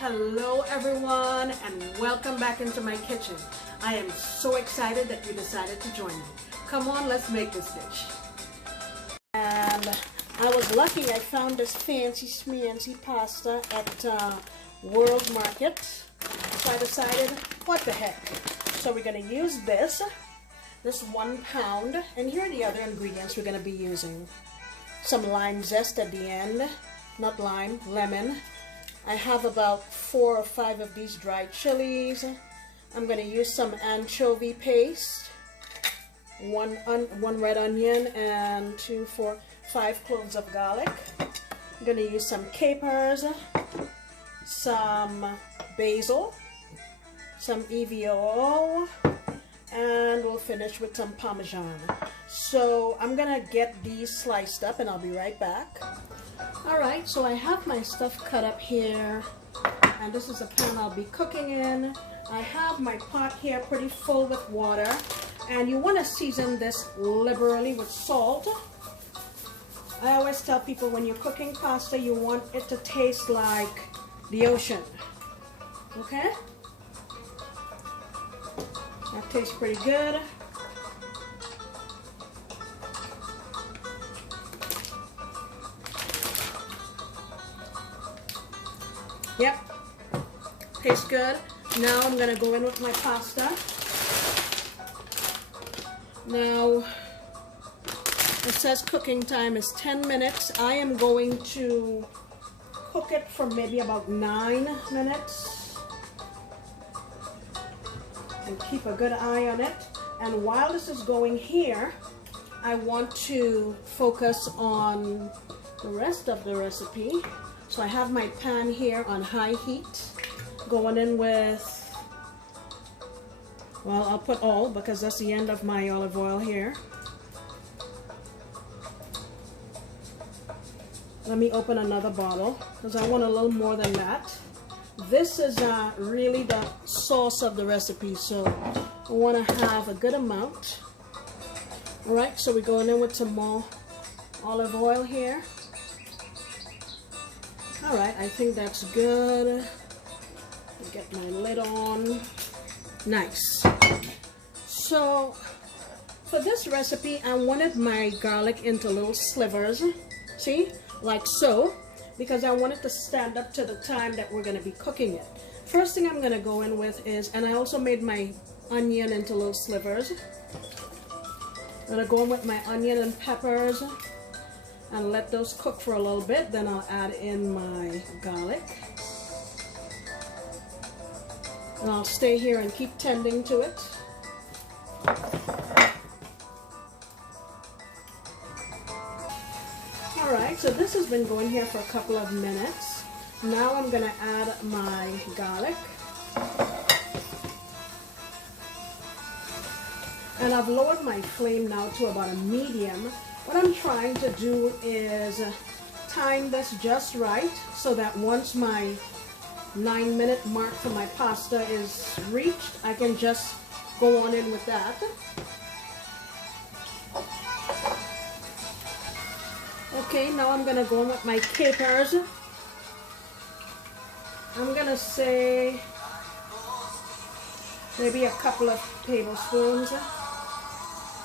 Hello everyone and welcome back into my kitchen. I am so excited that you decided to join me. Come on, let's make this dish. And I was lucky I found this fancy schmancy pasta at World Market. So I decided, what the heck. So we're going to use this 1 pound, and here are the other ingredients we're going to be using. Some lime zest at the end, not lime, lemon. I have about 4 or 5 of these dried chilies. I'm going to use some anchovy paste, one red onion, and 2, 4, 5 cloves of garlic. I'm going to use some capers, some basil, some EVO, and we'll finish with some Parmesan. So I'm going to get these sliced up and I'll be right back. Alright, so I have my stuff cut up here, and this is the pan I'll be cooking in. I have my pot here pretty full with water, and you want to season this liberally with salt. I always tell people when you're cooking pasta, you want it to taste like the ocean. Okay? That tastes pretty good. Yep, tastes good. Now I'm going to go in with my pasta. Now, it says cooking time is 10 minutes. I am going to cook it for maybe about 9 minutes. And keep a good eye on it. And while this is going here, I want to focus on the rest of the recipe. So I have my pan here on high heat, going in with, well, I'll put all because that's the end of my olive oil here. Let me open another bottle because I want a little more than that. This is really the sauce of the recipe, so I want to have a good amount. All right, so we're going in with some more olive oil here. Alright, I think that's good. I'll get my lid on. Nice. So, for this recipe, I wanted my garlic into little slivers. See? Like so. Because I want it to stand up to the time that we're going to be cooking it. First thing I'm going to go in with is, and I also made my onion into little slivers. I'm going to go in with my onion and peppers and let those cook for a little bit. Then I'll add in my garlic. And I'll stay here and keep tending to it. Alright, so this has been going here for a couple of minutes. Now I'm going to add my garlic. And I've lowered my flame now to about a medium. What I'm trying to do is time this just right so that once my 9-minute mark for my pasta is reached, I can just go on in with that. Okay, now I'm going to go in with my capers. I'm going to say maybe a couple of tablespoons.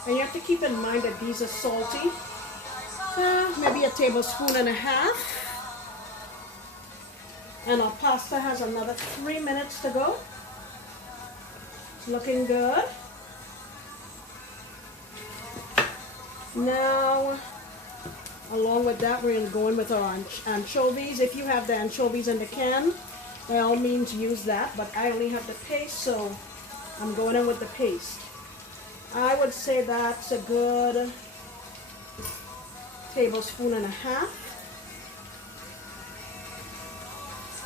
And you have to keep in mind that these are salty. Maybe a tablespoon and a half. And our pasta has another 3 minutes to go. It's looking good. Now, along with that, we're going to go in with our anchovies. If you have the anchovies in the can, by all means use that. But I only have the paste, so I'm going in with the paste. I would say that's a good tablespoon and a half.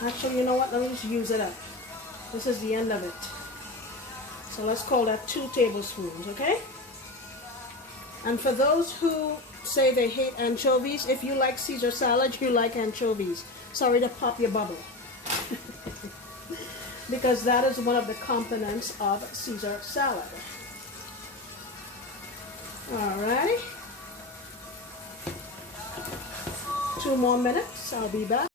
Actually, you know what? Let me just use it up. This is the end of it. So let's call that 2 tablespoons, okay? And for those who say they hate anchovies, if you like Caesar salad, you like anchovies. Sorry to pop your bubble. Because that is one of the components of Caesar salad. Alrighty. 2 more minutes, I'll be back.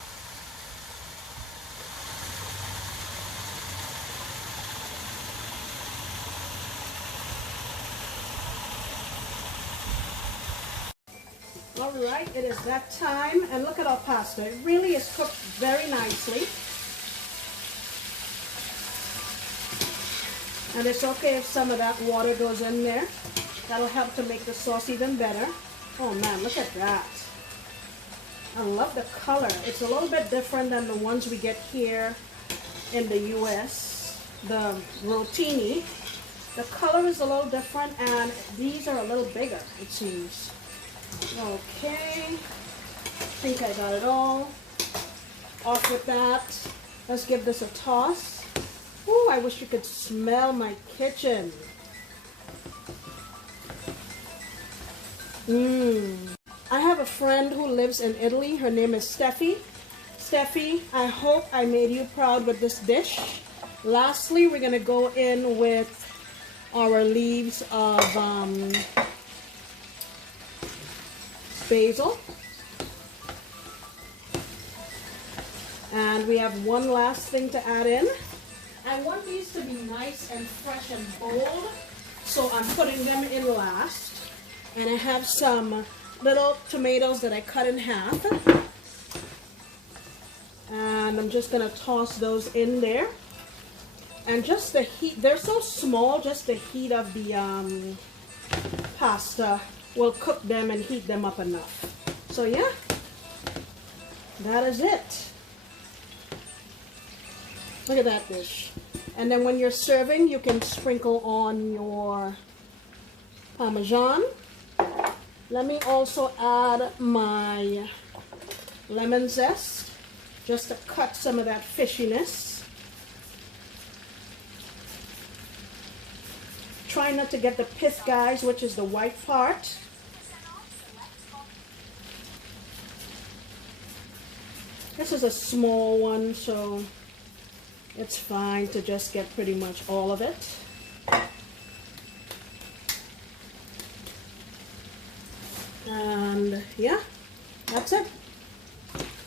Alright, it is that time, and look at our pasta. It really is cooked very nicely. And it's okay if some of that water goes in there. That'll help to make the sauce even better. Oh man, look at that. I love the color. It's a little bit different than the ones we get here in the US. The rotini. The color is a little different, and these are a little bigger, it seems. Okay, I think I got it all. Off with that. Let's give this a toss. Ooh, I wish you could smell my kitchen. I have a friend who lives in Italy. Her name is Steffi. Steffi, I hope I made you proud with this dish. Lastly, we're gonna go in with our leaves of basil. And we have one last thing to add in. I want these to be nice and fresh and bold, so I'm putting them in last. And I have some little tomatoes that I cut in half. And I'm just gonna toss those in there. And just the heat, they're so small, just the heat of the pasta will cook them and heat them up enough. So yeah, that is it. Look at that dish. And then when you're serving, you can sprinkle on your Parmesan. Let me also add my lemon zest, just to cut some of that fishiness. Try not to get the pith, guys, which is the white part. This is a small one, so it's fine to just get pretty much all of it. And yeah, that's it.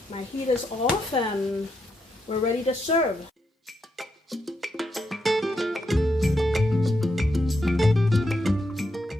My heat is off and we're ready to serve.